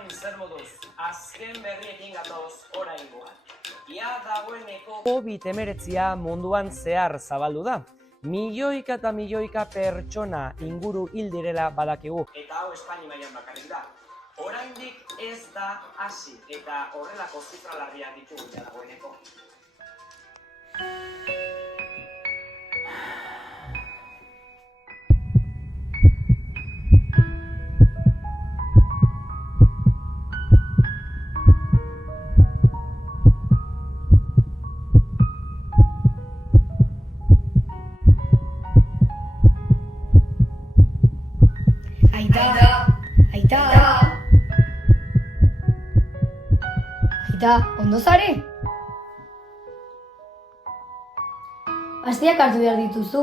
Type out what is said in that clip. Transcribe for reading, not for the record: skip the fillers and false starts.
Orduan zer moduz, azken berriekin gatoz oraingoan. Ia dagoeneko COVID-19 munduan zehar zabaldu da. Milioika eta milioika pertsona inguru hil direla badakigu. eta hau Espainia mailan bakarrik da. Oraindik ez da hasi eta horrelako zifra larriak ditugu ja dagoeneko. Aita, ondo zare? Astiak hartu behar dituzu.